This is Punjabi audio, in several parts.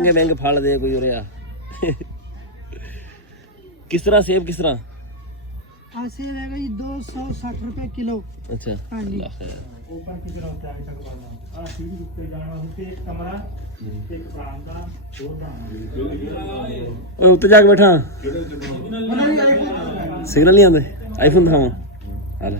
महंगे महंगे फल दे कोई उरे आ किस तरह सेब किस तरह सेब रहेगा जी 260 रुपए किलो। अच्छा हाँ जी। ऊपर की तरफ होता है चकवाना सीधी उत्ते जाना होते एक कमरा एक बरामदा दो दाना उत्ते जाके बैठा सिग्नल नहीं आते आईफोन दिखावा हाल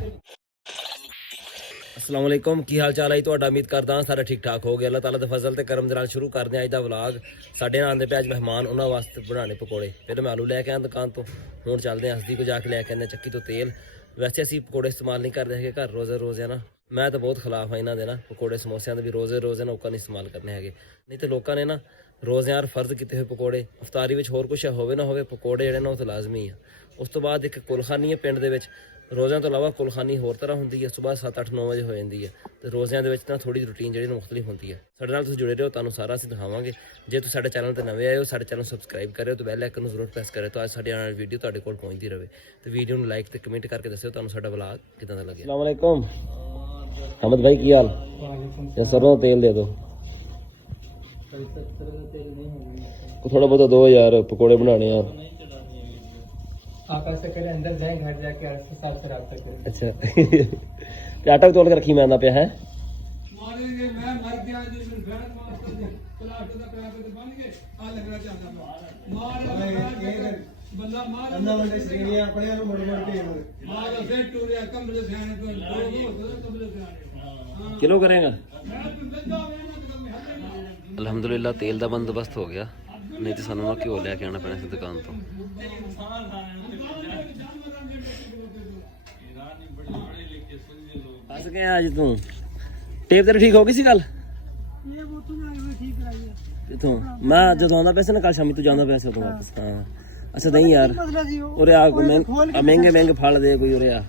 अस्सलाम वालेकुम की हाल चाल है ਤੁਹਾਡਾ ਉਮੀਦ ਕਰਦਾ ਹਾਂ ਸਾਰਾ ਠੀਕ ਠਾਕ ਹੋ ਗਿਆ ਅੱਲਾਹ ਤਾਲਾ ਦੇ ਫਜ਼ਲ ਤੇ ਕਰਮ ਦੇ ਨਾਲ ਸ਼ੁਰੂ ਕਰਦੇ ਹਾਂ ਅੱਜ ਦਾ ਵਲੌਗ ਸਾਡੇ ਨਾਲ ਆਂਦੇ ਪਏ ਅੱਜ ਮਹਿਮਾਨ ਉਹਨਾਂ ਵਾਸਤੇ ਬਣਾਣੇ ਪਕੌੜੇ ਪਹਿਲਾਂ ਮੈਂ ਆਲੂ ਲੈ ਕੇ ਆਇਆ ਦੁਕਾਨ ਤੋਂ ਹੁਣ ਚੱਲਦੇ ਹਾਂ ਹਸਦੀ ਕੋ ਜਾ ਕੇ ਲੈ ਕੇ ਆਉਂਦੇ ਚੱਕੀ ਤੋਂ ਤੇਲ ਵੈਸੇ ਅਸੀਂ ਪਕੌੜੇ ਇਸਤੇਮਾਲ ਨਹੀਂ ਕਰਦੇ ਹੈਗੇ ਘਰ ਰੋਜ਼ੇ ਨਾ ਮੈਂ ਤਾਂ ਬਹੁਤ ਖਿਲਾਫ ਹਾਂ ਇਹਨਾਂ ਦੇ ਨਾ ਪਕੌੜੇ ਸਮੋਸਿਆਂ ਦੇ ਵੀ ਰੋਜ਼ੇ ਨਾ ਲੋਕਾਂ ਨੇ ਇਸਤੇਮਾਲ ਕਰਨੇ ਹੈਗੇ ਨਹੀਂ ਤੇ ਲੋਕਾਂ ਨੇ ਨਾ ਰੋਜ਼ਿਆਂ ਫਰਜ਼ ਕੀਤੇ ਹੋਏ ਪਕੌੜੇ ਇਫਤਾਰੀ ਵਿੱਚ ਹੋਰ ਕੁਝ ਹੋਵੇ ਨਾ ਹੋਵੇ ਪਕੌੜੇ ਜਿਹੜੇ ਨਾ ਉਹ ਤਾਂ ਲਾਜ਼ਮੀ ਆ ਉਸ ਤੋਂ ਬਾਅਦ ਇੱਕ ਕੁਲਖਾਨੀ ਹੈ ਪਿੰਡ ਦੇ ਵਿੱਚ ਰੋਜ਼ਿਆਂ ਤੋਂ ਇਲਾਵਾ ਕੁਲਖਾਨੀ ਹੋਰ ਤਰ੍ਹਾਂ ਹੁੰਦੀ ਹੈ ਸਵੇਰ 7-8-9 ਵਜੇ ਹੋ ਜਾਂਦੀ ਹੈ ਤੇ ਰੋਜ਼ਿਆਂ ਦੇ ਵਿੱਚ ਤਾਂ ਥੋੜੀ ਰੂਟੀਨ ਜਿਹੜੀ ਮੁਖਤਲਿਫ ਹੁੰਦੀ ਹੈ ਸਾਡੇ ਨਾਲ ਤੁਸੀਂ ਜੁੜੇ ਰਹੋ ਤੁਹਾਨੂੰ ਸਾਰਾ ਅਸੀਂ ਦਿਖਾਵਾਂਗੇ ਜੇ ਤੁਸੀਂ ਸਾਡੇ ਚੈਨਲ ਤੇ ਨਵੇਂ ਆਏ ਹੋ ਸਾਡੇ ਚੈਨਲ ਸਬਸਕ੍ਰਾਈਬ ਕਰਿਓ ਤੇ ਬੈਲ ਆਈਕਨ ਨੂੰ ਜ਼ਰੂਰ ਪ੍ਰੈਸ ਕਰਿਓ ਤਾਂ ਅੱਜ ਸਾਡੀ ਆਉਣ ਵਾਲੀ ਵੀਡੀਓ ਤੁਹਾਡੇ ਕੋਲ ਪਹੁੰਚਦੀ ਰਹੇ ਤੇ ਵੀਡੀਓ ਨੂੰ ਲਾਈਕ ਤੇ ਕਮੈਂਟ ਕਰਕੇ ਦੱਸਿਓ ਤੁਹਾਨੂੰ ਸਾਡਾ ਵਲੌਗ ਕਿਦਾਂ ਦਾ ਲੱਗਿਆ अस्सलाम वालेकुम अहमद भाई की हाल या सरों का तेल दे दो थोड़ा बहुत दो यार पकौड़े बनाने यार आका से करे अंदर जाए घर जाके आपके साथ फिर आप तक अच्छा ते आटा भी तोल के रखी मैं आंदा पिया है मारे मैं मर गया जो गलत मार कर प्लाट का पैर पे बन के आ लगना चाहता मार बंदा मार अंदर वाले श्रेणी अपने नु मोड़ के मार से टूरिया कमरे से आने को दो कमरे से आने किलो करेगा अल्हम्दुलिल्लाह तेल का बंदोबस्त हो गया नहीं तो सानू ना घ्यो लेके आना पैना सी दुकान तो बस गए आज तू टेप तेरी ठीक हो गई सी कल ये वो तो मैं ठीक कराई है किथों मैं जदों आंदा पैसे ना कल शामी तू जांदा पैसे उਦੋਂ वापस हां अच्छा नहीं यार मसला जी वो उरे आ महंगे महंगे फल दे कोई उरे आ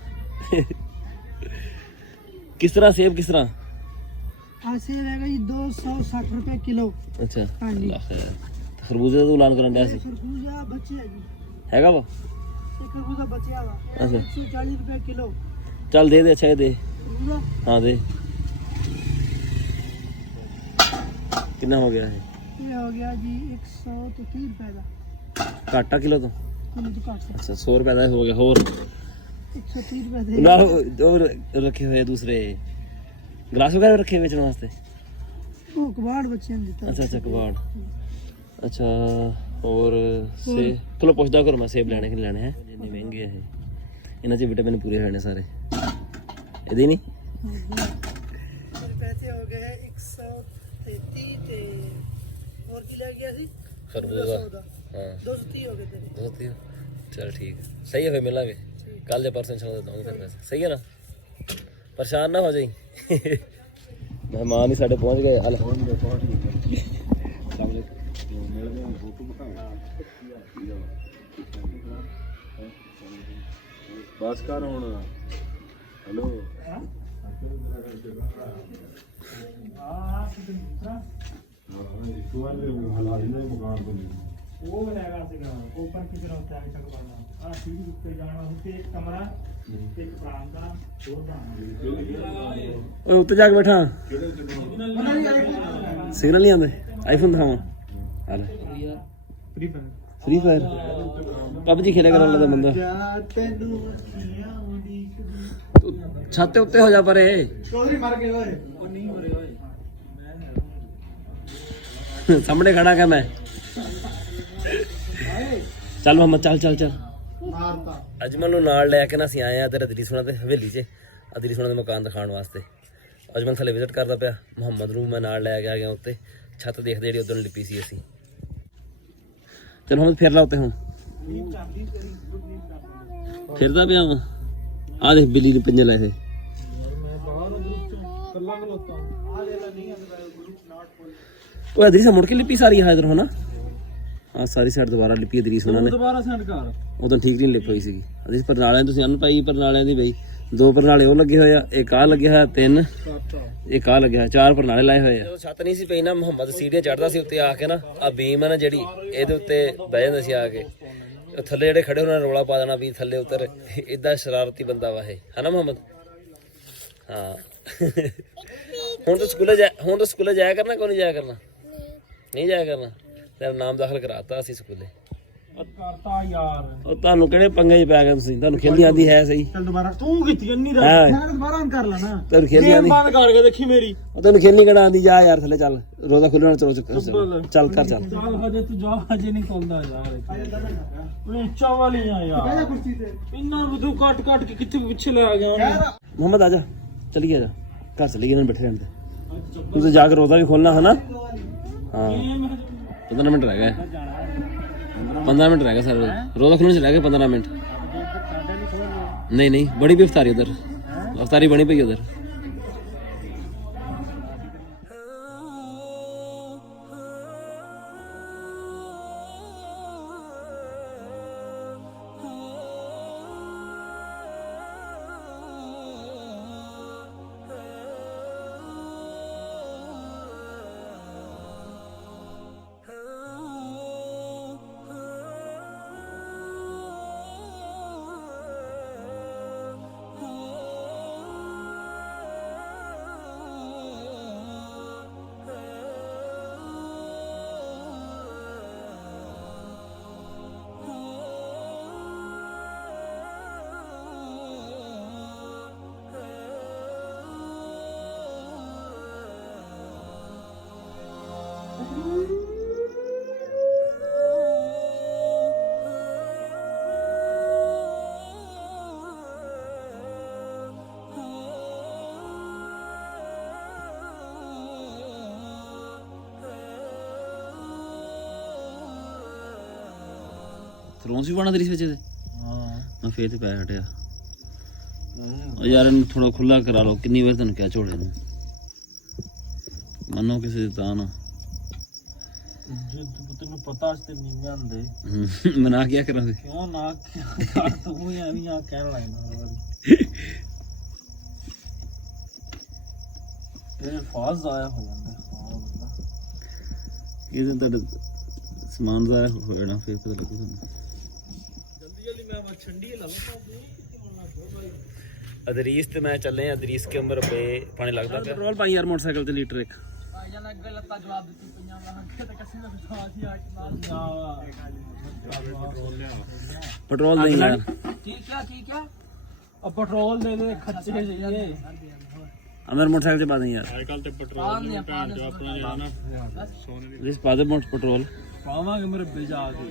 किस तरह सेब किस तरह सेब रहेगा जी 260 रुपए किलो। अच्छा हाँ जी। अल्लाह खैर खरबूजे तो ऐलान करन दिया सी खरबूजा बचे है जी हैगा वा एक खरबूजा बचे हुआ अच्छा 140 रुपए किलो। चल दे अच्छा दे खरबूजा हाँ दे कितना हो गया है ये हो गया जी 130 रुपए का घाटा किलो तो किलो तो काट अच्छा 100 रुपए का हो गया और 130 रुपए दे ना और रखे हुए दूसरे गिलास वगैरह रखे हुए बेचने वास्ते वो कबाड़ बच्चे ने देता अच्छा अच्छा कबाड़ अच्छा और से चलो पुछदा करो मैं सेब लेने कि नहीं लेने हैं जिन्ने महंगे है इन्हां च विटामिन पूरे रहने सारे ਇਹਦੇ ਨਹੀਂ पैसे हो गए 133 ते और की लग गया सी खरबूजा हां 230 हो गए तेरे दोस्ती चल ठीक है सही है फिर मिलांगे कल या परसों इंशाल्लाह दूंगा तेरे पैसे सही है ना परेशान ना हो जाई मेहमान ही साढ़े पहुंच गए हाल बस कर हुण हेलो वो रहेगा सीधा ऊपर की तरफ होता है चकवाना सीधी उत्ते जाना होते एक कमरा एक बरामदा दो दाना उत्ते जाके बैठा सिग्नल नहीं आते आईफोन दिखावा हाल फ्री फायर पबजी खेलेगा अल्लाह दा बंदा छत उत्ते हो जा परे चौधरी मर गए ओए नहीं मरे ओए सामने खड़ा क्या मैं चल मोहम्मद चल चल चल अजमल ਨੂੰ ਨਾਲ ਲੈ ਕੇ ਨਾ ਅਸੀਂ ਆਏ ਆ ਤੇਰਾ ਦਰੀ ਸੋਨਾ ਤੇ ਹਵੇਲੀ 'ਚ ਅਦਰੀ ਸੋਨਾ ਦੇ ਮਕਾਨ ਦਿਖਾਉਣ ਵਾਸਤੇ ਅਜਮਲ ਥੱਲੇ ਵਿਜ਼ਿਟ ਕਰਦਾ ਪਿਆ ਮੁਹੰਮਦ ਨੂੰ ਮੈਂ ਨਾਲ ਲੈ ਕੇ ਆ ਗਿਆ ਉੱਤੇ ਛੱਤ ਦੇਖਦੇ ਜਿਹੜੀ ਉਦੋਂ ਲਿਪੀ ਸੀ ਅਸੀਂ ਚਲ ਹੁਣ ਫੇਰ ਲਾ ਉੱਤੇ ਹੁਣ ਫਿਰਦਾ ਪਿਆ ਵਾ ਆ ਦੇਖ ਬਿੱਲੀ ਨੇ ਪੰਜੇ ਲਾਏ ਥੇ ਉਹ ਅਦਰੀ ਸੇ ਮੁੜ ਕੇ ਲਿਪੀ ਸਾਰੀ ਆ ਇਧਰ ਹੋਣਾ ਆ ਸਾਰੀ ਸਾਈਡ ਦੁਬਾਰਾ ਲਿਪੀ ਅਦਰੀ ਸੋਨਾ ਨੇ दोबारा सेंड कर ਉਦੋਂ ਠੀਕ ਨਹੀਂ ਲਿਪ ਹੋਈ ਸੀਗੀ ਅਸੀਂ ਪਰਨਾਲਿਆਂ ਤੁਸੀਂ ਅਨ ਪਾਈ ਪਰਨਾਲਿਆਂ ਦੀ ਬਈ 2 ਪਰਨਾਲੇ ਉਹ ਲੱਗੇ ਹੋਏ ਆ ਇੱਕ ਆ ਲੱਗਿਆ ਹੋਇਆ 3 ਇੱਕ ਆ ਲੱਗਿਆ 4 ਪਰਨਾਲੇ ਲਾਏ ਹੋਏ ਆ ਜਦੋਂ ਛੱਤ ਨਹੀਂ ਸੀ ਪਈ ਨਾ ਮੁਹੰਮਦ ਸੀੜੀਆਂ ਚੜਦਾ ਸੀ ਉੱਤੇ ਆ ਕੇ ਨਾ ਆ ਬੀਮ ਆ ਨਾ ਜਿਹੜੀ ਇਹਦੇ ਉੱਤੇ ਬਹਿ ਜਾਂਦਾ ਸੀ ਆ ਕੇ ਥੱਲੇ ਜਿਹੜੇ ਖੜੇ ਉਹਨਾਂ ਨੇ ਰੌਲਾ ਪਾ ਦੇਣਾ ਵੀ ਥੱਲੇ ਉਤਰ ਇਦਾਂ ਸ਼ਰਾਰਤੀ ਬੰਦਾ ਵਾ ਇਹ ਹਨਾ ਮੁਹੰਮਦ ਹਾਂ ਹੁਣ ਤਾਂ ਸਕੂਲੇ ਜਾਇਆ ਕਰਨਾ ਕੋਈ ਨਹੀਂ ਜਾਇਆ ਕਰਨਾ ਨਹੀਂ ਜਾਇਆ ਕਰਨਾ ਤੇਰਾ ਨਾਮ ਦਾਖਲ ਕਰਾਤਾ ਅਸੀਂ ਸਕੂਲੇ। ਕਰਤਾ ਯਾਰ ਉਹ ਤੁਹਾਨੂੰ ਕਿਹੜੇ ਪੰਗੇ 'ਚ ਪੈ ਗਏ ਤੁਸੀਂ? ਤੁਹਾਨੂੰ ਖੇਲਣੀ ਆਉਂਦੀ ਹੈ ਸਹੀ? ਚੱਲ ਦੁਬਾਰਾ ਤੂੰ ਕੀਤੀ ਨਹੀਂ ਹੈਂ? ਮੈਂ ਦੁਬਾਰਾ on ਕਰ ਲੈਣਾ ਤੈਨੂੰ ਖੇਲਣੀ ਆਉਂਦੀ? ਬੰਦ ਕਰਕੇ ਦੇਖੀ ਮੇਰੀ ਉਹ ਤੈਨੂੰ ਖੇਲਣੀ ਕਿਹੜਾ ਆਉਂਦੀ? ਜਾ ਯਾਰ ਥੱਲੇ ਚੱਲ, ਰੋਜ਼ਾ ਖੁੱਲਣਾ, ਚਲੋ ਚੱਲ ਕਰ ਚੱਲ। ਚੱਲ ਹਜੇ ਤੂੰ ਜਾ, ਹਜੇ ਨਹੀਂ ਖੋਲਦਾ ਯਾਰ ਉਹ ਉੱਚਾ ਵਾਲੀਆਂ ਯਾਰ ਕੁਰਸੀ ਤੇ ਇੰਨਾ ਵਧੂ ਕੱਟ ਕੱਟ ਕੇ ਕਿੱਥੇ ਪਿੱਛੇ ਲੈ ਗਿਆ ਮੁਹੰਮਦ ਆ ਜਾ, ਚਲੀਏ ਜਾ ਘਰ ਚਲੀਏ, ਇਹਨਾਂ ਬੈਠੇ ਰਹਿਣ ਦੇ। ਤੂੰ ਤਾਂ ਜਾ ਕੇ ਰੋਜ਼ਾ ਵੀ ਖੋਲਣਾ ਹੈ ਨਾ? ਹਾਂ 15 ਮਿੰਟ ਰਹਿ ਗਏ, 15 ਮਿੰਟ ਰਹਿ ਗਏ ਸਰ, ਰੋਜ਼ਾ ਖੁੱਲਣ 'ਚ ਰਹਿ ਗਏ 15 ਮਿੰਟ। ਨਹੀਂ ਬੜੀ ਵੀ ਇਫਤਾਰੀ ਉਧਰ, ਇਫਤਾਰੀ ਬਣੀ ਪਈ ਉਧਰ। ਰੋਂਸ ਵੀ ਪਾਣਾ ਤੇਰੀ ਵਿੱਚ ਤੇ? ਮੈਂ ਫੇਰ ਤੇ ਪੈ ਹਟਿਆ। ਉਹ ਯਾਰ ਇਹਨੂੰ ਥੋੜਾ ਖੁੱਲਾ ਕਰਾ ਲਓ। ਕਿੰਨੀ ਵਾਰ ਤੈਨੂੰ ਕਿਹਾ ਝੋਲੇ ਨੂੰ ਮੰਨੋ ਕਿਸੇ ਦੀ ਤਾਂ ਨਾ। ਜੇ ਤੈਨੂੰ ਪਤਾ ਸੀ ਤੇ ਨਹੀਂ ਆਂਦੇ ਮੈਂ ਨਾ ਕਿਆ ਕਰਾਂਗੇ? ਕਿਉਂ ਨਾ ਤੂੰ ਐਵੇਂ ਆ ਕਹਿਣ ਲੱਗਦਾ ਤੇਰੇ ਫਾਜ਼ ਆਇਆ ਹੋ ਜਾਂਦਾ। ਇਹਦੇ ਤੁਹਾਡੇ ਸਮਾਨ ਜ਼ਾਇਆ ਹੋ ਜਾਣਾ, ਫੇਰ ਪਤਾ ਲੱਗੂ ਤੁਹਾਨੂੰ। जल्दी मैं वहाँ ठंडी है लगा अदरीस ਤੇ ਮੈਂ ਚੱਲੇ ਆ ਅਦਰੀਸ ਕੇ ਉਮਰ पे ਪਾਣੀ ਲੱਗਦਾ ਪਿਆ। ਪੈਟਰੋਲ ਪਾਈ ਯਾਰ ਮੋਟਰਸਾਈਕਲ ਤੇ ਲੀਟਰ ਇੱਕ। पेट्रोल नहीं यार, अब पेट्रोल दे दे खर्चे चाहिए मेरे मोटरसाइकिल से बात नहीं यार। जिस पा दे पेट्रोल पावांगे मेरे बिल जा के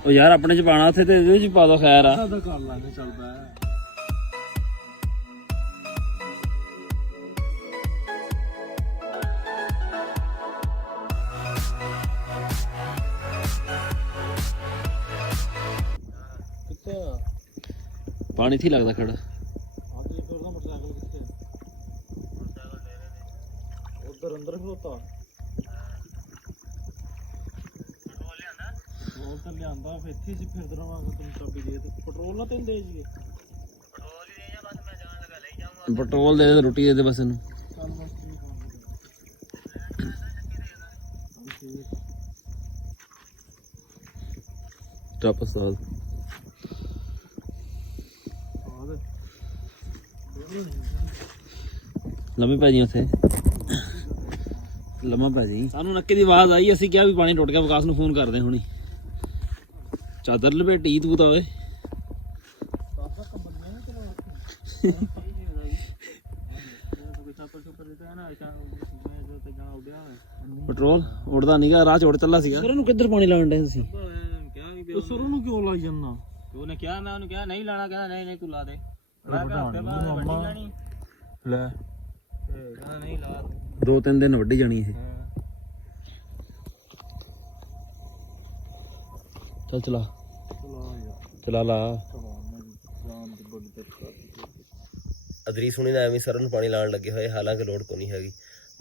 ओ यार अपने च पाना थे ते ਇਹਦੇ ਚ ਪਾ ਦੋ ਖੈਰ ਆ। तो कर लांगे चल पै ਪਾਣੀ ਥੀ ਲੱਗਦਾ ਖੜਾ। उधर अंदर खलोता पेट्रोल तो लियांदा फिर इत्थे सी फिरद रहांगा तुम चाबी दे ते पेट्रोल ना तैਨੂੰ ਦੇ ਜੀਏ पेट्रोल दे दे, रोटी दे दे बस ਇਹਨੂੰ। ਟੱਪ ਸਾਲ ਲੰਮੇ ਪੈ ਜੀ ਉੱਥੇ, ਲੰਮਾ ਪੈ ਜੀ। ਸਾਨੂੰ ਨੱਕੇ ਦੀ ਆਵਾਜ਼ ਆਈ, ਅਸੀਂ ਕਿਹਾ ਵੀ ਪਾਣੀ ਟੁੱਟ ਗਿਆ, ਵਿਕਾਸ ਨੂੰ ਫੋਨ ਕਰਦੇ ਹੁਣੀ। ਚਾਦਰ ਲਪੇਟੀ ਤੂੰ ਤਾਂ ਓਏ। ਪੈਟਰੋਲ ਉੜਦਾ ਨੀਗਾ, ਰਾਹ ਚ ਉੜ ਚੱਲਾ ਸੀਗਾ। ਇਹਨੂੰ ਕਿੱਧਰ ਪਾਣੀ ਲਾਉਣ ਡੇ ਤੁਸੀਂ? ਸੁਰੂ ਨੂੰ ਕਿਉਂ ਲਾਈ ਜਾਂਦਾ? ਉਹਨੇ ਕਿਹਾ, ਮੈਂ ਉਹਨੂੰ ਕਿਹਾ ਨਹੀਂ ਲਾਣਾ, ਕਹਿੰਦਾ ਨਹੀਂ ਤੂੰ ਲਾ ਦੇ। ਲੈ ਨਹੀਂ ਲਾ 2-3 ਦਿਨ ਵੱਢੀ ਜਾਣੀ ਇਹ। ਚੱਲ ਚਲਾ ਚਲਾ ਲਾ। ਅਦਰੀਸ ਹੁਣੀ ਨਾ ਐਵੇਂ ਸਰ ਨੂੰ ਪਾਣੀ ਲਾਉਣ ਲੱਗੇ ਹੋਏ, ਹਾਲਾਂਕਿ ਲੋੜ ਕੋਈ ਨਹੀਂ ਹੈਗੀ।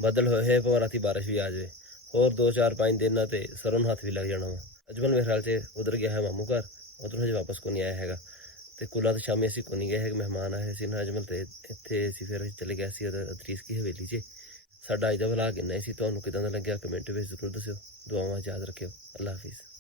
ਬੱਦਲ ਹੋਏ ਹੋਏ ਭਾਵੇਂ ਰਾਤੀ ਬਾਰਿਸ਼ ਵੀ ਆ ਜਾਵੇ। ਹੋਰ 2-4-5 ਦਿਨਾਂ ਤੇ ਸਰੋਂ ਨੂੰ ਹੱਥ ਵੀ ਲੱਗ ਜਾਣਾ ਵਾ। ਅਜਮਲ ਮੇਰੇ ਖਿਆਲ 'ਚ ਉਧਰ ਗਿਆ ਹੈ ਮਾਮੂ ਘਰ, ਉਧਰੋਂ ਹਜੇ ਵਾਪਸ ਕੋਈ ਨਹੀਂ ਆਇਆ ਹੈਗਾ। ਤੇ ਕੁਲਾ ਤੇ ਸ਼ਾਮੀ ਅਸੀਂ ਕੋਈ ਨਹੀਂ ਗਏ ਹੈਗੇ, ਮਹਿਮਾਨ ਆਏ ਸੀ ਨਾ ਅਜਮਲ ਤੇ ਇੱਥੇ ਅਸੀਂ ਫਿਰ ਅਸੀਂ ਚਲੇ ਗਏ ਸੀ ਅਦਰੀਸ ਕੀ ਹਵੇਲੀ 'ਚ। ਸਾਡਾ ਅੱਜ ਦਾ ਵਲਾਗ ਇੰਨਾ ਹੀ ਸੀ। ਤੁਹਾਨੂੰ ਕਿਦਾਂ ਦਾ ਲੱਗਿਆ ਕਮੈਂਟ ਵਿੱਚ ਜ਼ਰੂਰ ਦੱਸਿਓ। ਦੁਆਵਾਂ ਯਾਦ ਰੱਖਿਓ। ਅੱਲਾ ਹਾਫਿਜ਼।